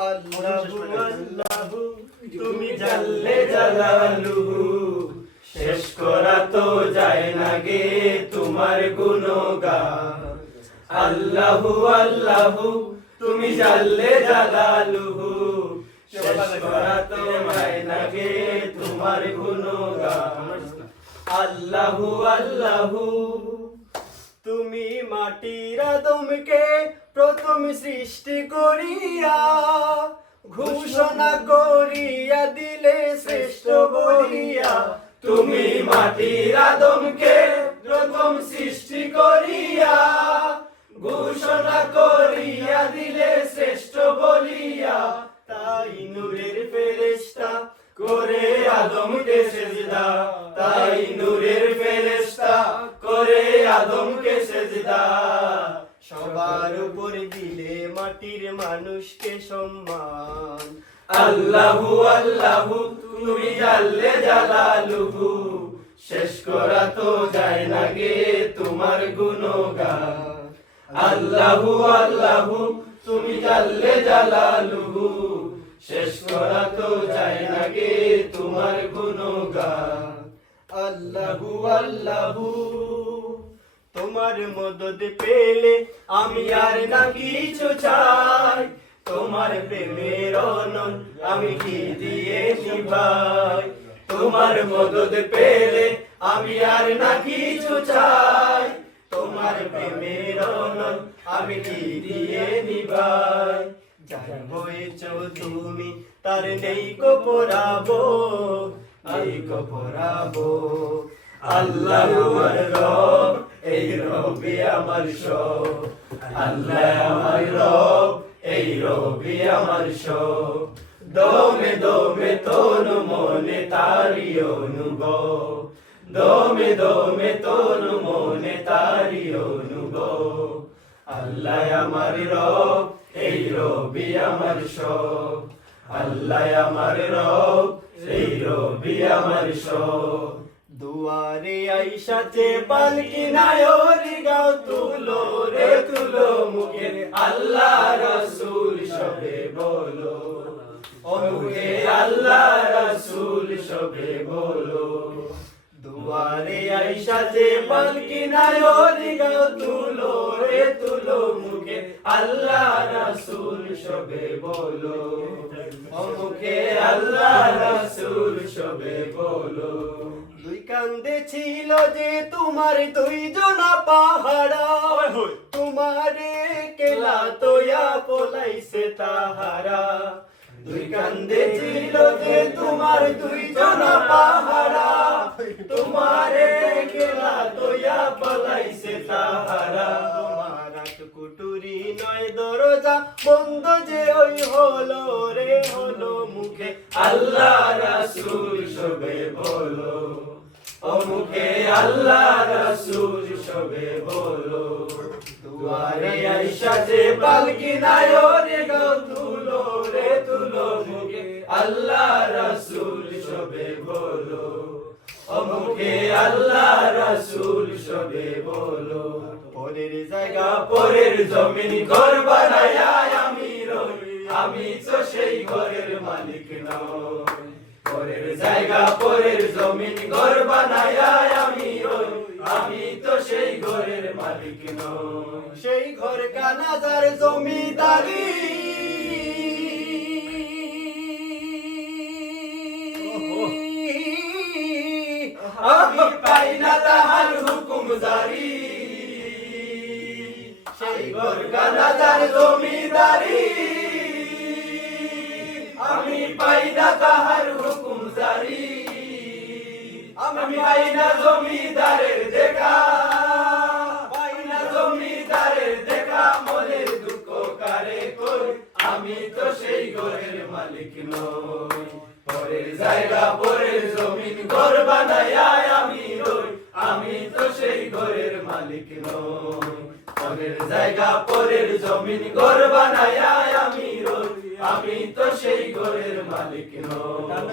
আল্লাহু আল্লাহু তুমি জাল্লে জালালুহু, শেষ করা তো যায় না গে তোমার গুণগান। আল্লাহু আল্লাহু তুমি জাল্লে জালালুহু, শেষ করা তো যায় না গে তোমার গুণগান। আল্লাহু আল্লাহু তুমি মাটির আদমকে প্রথম সৃষ্টি করিয়া ঘোষণা করিয়া দিলে শ্রেষ্ঠ বলিয়া। তুমি মাটির আদমকে প্রথম সৃষ্টি করিয়া ঘোষণা করিয়া দিলে শ্রেষ্ঠ বলিয়া। তাই নূরের ফেরেশতা করে আদমকে সেজদা, তাই নূরের ফেরেশতা করে আদমকে সেজদা। সবার উপর দিলে মাটির মানুষকে সম্মান। আল্লাহু আল্লাহু তুমি জাল্লে জালালুহু, শেষ করা তো যায় না গে তোমার গুণগান। আল্লাহু আল্লাহু তুমি জাল্লে জালালুহু, শেষ করা তো যায় না গে তোমার গুণগান। আল্লাহু আল্লাহু তোমার মদদ পেলে আমি আর না কিছু চাই, তোমার প্রেমের অনল আমি কি দিয়ে নিভাই। তোমার মদদ পেলে আমি আর না কিছু চাই, তোমার প্রেমের অনল আমি কি দিয়ে নিভাই। যার হয়েছ তুমি তার নেই কো পরাবো, নেই কো পরাবো। আল্লাহ আমার রব, এই রবি আমার সব। আল্লাহ আমার রব, এই রবি আমার সব। দমে দমে তন মনে তারি অনুভব, দমে দমে তন মনে তারি অনুভব। আল্লাহ আমার রব, এই রবি আমার সব। আল্লাহ আমার রব, এই রবি আমার সব। দুয়ারে আইসা যে পালকি নায়রি গাও তুলো রে তুলো মুখে আল্লাহ রাসূল সবে বলো, ও মুখে আল্লাহ রাসূল সবে বলো। দুয়ারে আইসা যে পালকি নায়রি গাও তুলো রে তুলো মুখে আল্লাহ রাসূল সবে বলো, ও মুখে আল্লাহ রাসূল সবে বলো। দুই কান্দে ছিল যে তোমার দুই জনা পাহারা, তোমারে কেলা তোয়া পলাইছে তাহারা। দুই কান্দে ছিল যে তোমার দুই জনা পাহারা, তোমারে কেলা তোয়া পলাইছে তাহারা। তোমার কুটুরি নয় দরজা বন্ধ যে ওই হলো রে হলো মুখে আল্লাহ রাসূল সবে বলো, ও মুখে আল্লাহ রাসূল সবে বলো। দুয়ারে আইসা যে পালকি নায়রে গাও তুলো রে তুলো মুখে আল্লাহ রাসূল সবে বলো, ও মুখে আল্লাহ রাসূল সবে বলো। পরের জায়গা পরের জমিন ঘর বানায়া আমি রই, আমি তো সেই ঘরের মালিক নই। পরের জায়গা পরের জমিন ঘর বানায়া আমি রই, আমি তো সেই ঘরের মালিক নই। সেই ঘর কানাজার জমিদারি আমি পাই না তাহার হুকুম জারি। সেই ঘর কানাজার জমিদারি আমি পাই না তাহার হুকুম জারি। আমি পাই না জমিদারের দেখা, পাই না জমিদারের দেখা। মনের দুঃখ কারে কই আমি তো সেই ঘরের মালিক নই। পরের জায়গা পরের জমিন ঘর বানায়া আমি রই, আমি তো সেই ঘরের মালিক নই। পরের জায়গা পরের জমিন ঘর বানায়া আমি রই, আমি তো সেই ঘরের মালিক নই।